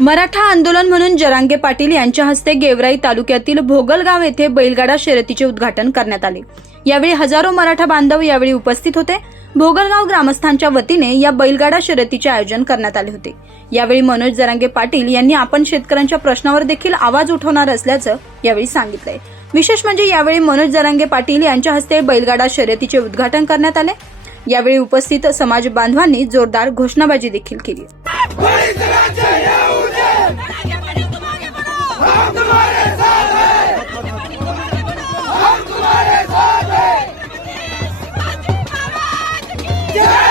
मराठा आंदोलन म्हणून जरांगे पाटील यांच्या हस्ते गेवराई तालुक्यातील भोगलगाव येथे बैलगाडा शर्यतीचे उद्घाटन करण्यात आले. यावेळी हजारो मराठा बांधव यावेळी उपस्थित होते. भोगलगाव ग्रामस्थांच्या वतीने या बैलगाडा शर्यतीचे आयोजन करण्यात आले होते. यावेळी मनोज जरांगे पाटील यांनी आपण शेतकऱ्यांच्या प्रश्नावर देखील आवाज उठवणार असल्याचं यावेळी सांगितलंय. विशेष म्हणजे यावेळी मनोज जरांगे पाटील यांच्या हस्ते बैलगाडा शर्यतीचे उद्घाटन करण्यात आले. यावेळी उपस्थित समाज बांधवांनी जोरदार घोषणाबाजी देखील केली. Yeah!